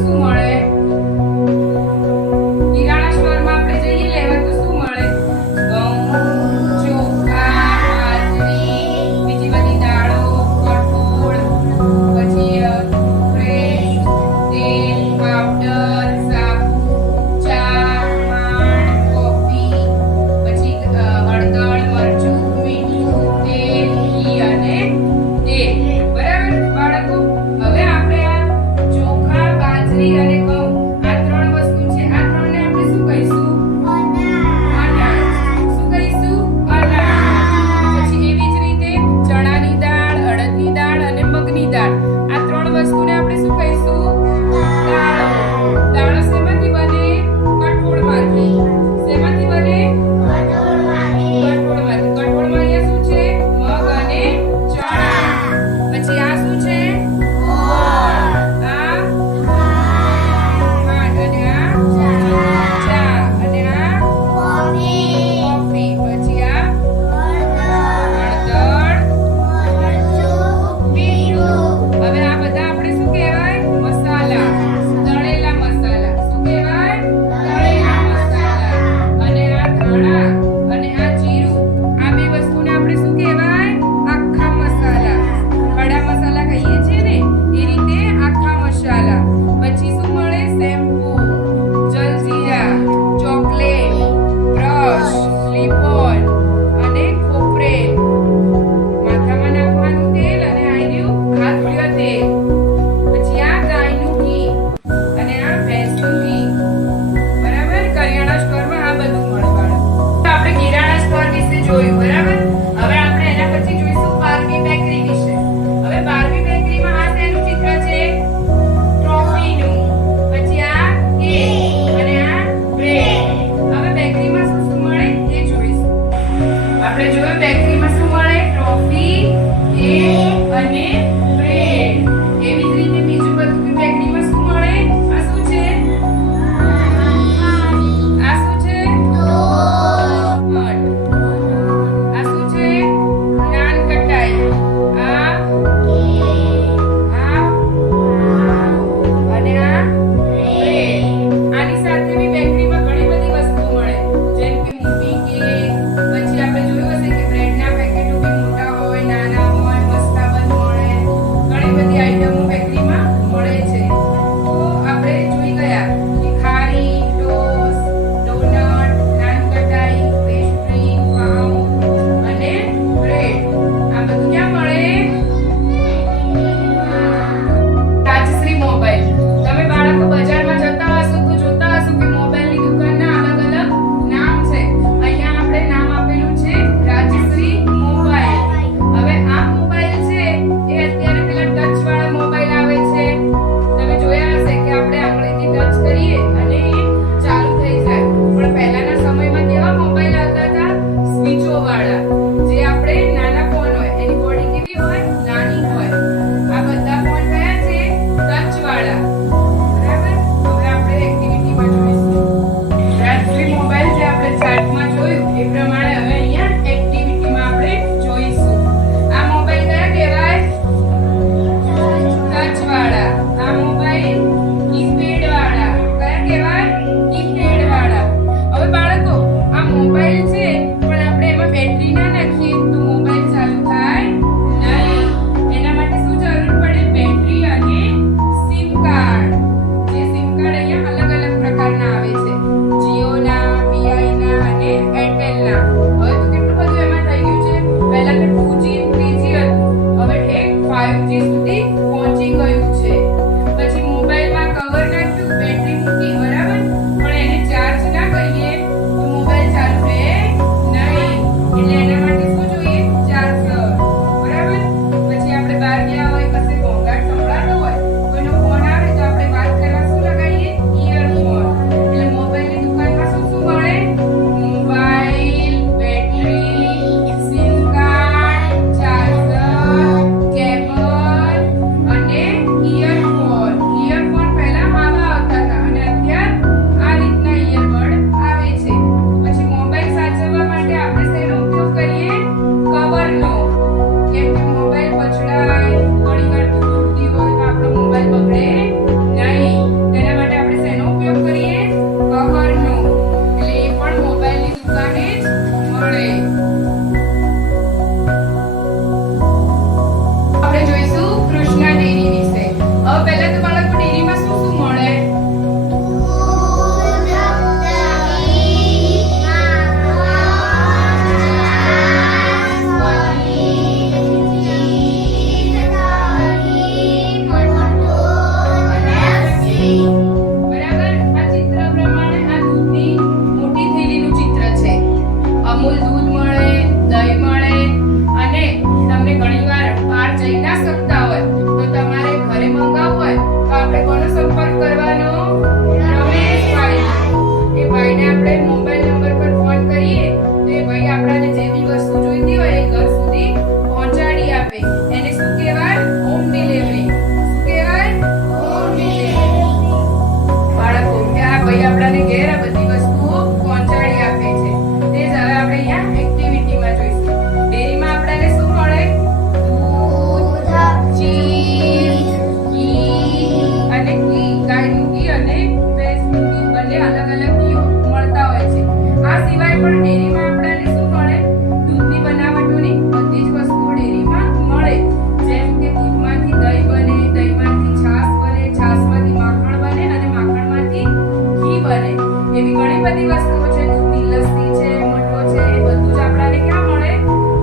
શું મળે? કિરાણા સ્ટોરમાં આપણે જઈએ લેવા તો શું મળે? ઘઉં, ચોખા, બાજરી, બીજી બધી દાળો, કઠોળ, પછી બ્રેડ, તેલ, પાવડર, સાબુ, ચા, ખાંડ, કોફી, પછી હળદર, મરચું, મીઠું, તેલ, ઘી અને તેલ. બરાબર બાળકો? હવે આપણે આ ચોખા, બાજરી અને આપણાને ઘેર આ બધી વસ્તુઓ પહોંચાડી આપે છે. તે જ હવે આપણે અહીંયા એક્ટિવિટીમાં જોઈશું. ડેરીમાં આપણાને શું મળે? દૂધ, ચીઝ, ઘી અને ઘી, ગાયનું ઘી અને ભેંસનું ઘી બંને અલગ અલગ ઘીઓ મળતા હોય છે. આ સિવાય પણ ડેરીમાં આપણાને શું મળે? દૂધની બનાવટોની બધી જ વસ્તુઓ ડેરીમાં મળે. જેમ કે દૂધમાંથી દહીં બને, દહીંમાંથી છાશ બને, છાશમાંથી માખણ બને અને માખણમાંથી ઘી બને. એવી ઘણી બધી વસ્તુઓ છે. દૂધની લસ્સી છે, મઠો છે, એ બધું જ આપણાને ક્યાં મળે?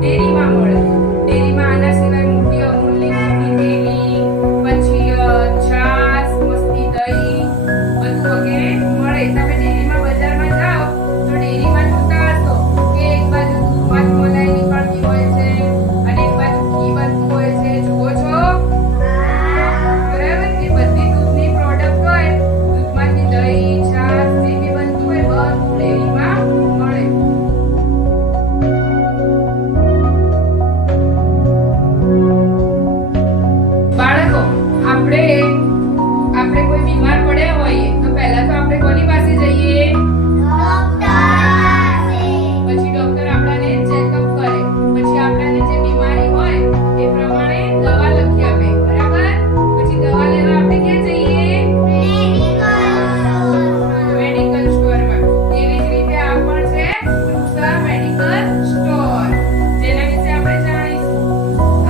ડેરીમાં મળે. ડેરીમાં આના સિવાય મોટી અમૂલની દૂધની થેલી, પછી છાશ, મસ્તી દહીં, બધું વગેરે મળે. તમે ડેરીમાં બજારમાં જાઓ તો ડેરીમાં જોતા હશો કે એક બાજુ દૂધમાંથી મલાઈ નીકળતી હોય છે અને એક બાજુ ઘી બનતું હોય છે. જુઓ છો? બરાબર? એ બધી દૂધની પ્રોડક્ટ હોય, દૂધમાંથી દહીં, છાશ જે બી બનતું હોય બધું ડેરીમાં મળે. બાળકો, આપણે કોઈ બીમાર પડ્યા હોઈએ તો પહેલા તો આપણે કોની પાસે જઈએ? પછી ડોક્ટર આપણને ચેકઅપ કરે. પછી આપણને જે બીમારી હોય એ પ્રમાણે દવા લખી આપે. બરાબર? પછી દવા લેવા આપણે ક્યાં જઈએ? મેડિકલ સ્ટોરમાં. એવી જ રીતે આ પણ છે વૃક્ષા મેડિકલ સ્ટોર, જેના વિશે આપણે જાણીશું.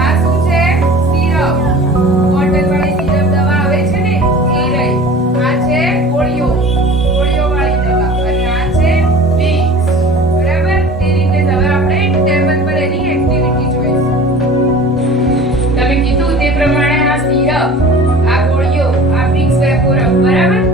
આ શું છે? સિરપ. બોટલવાળી સિરપ દવા આવે છે ને, એ રહી. આ છે ગોળીઓવાળી દવા અને આ છે વિક્સ. બરાબર? તે રીતે જ હવે આપણે ટેબલ પર એની એક્ટિવિટી જોઈશું. તમે કીધું તે પ્રમાણે આ સિરપ, આ ગોળીઓ, આ વિક્સ વેપોરમ. બરાબર?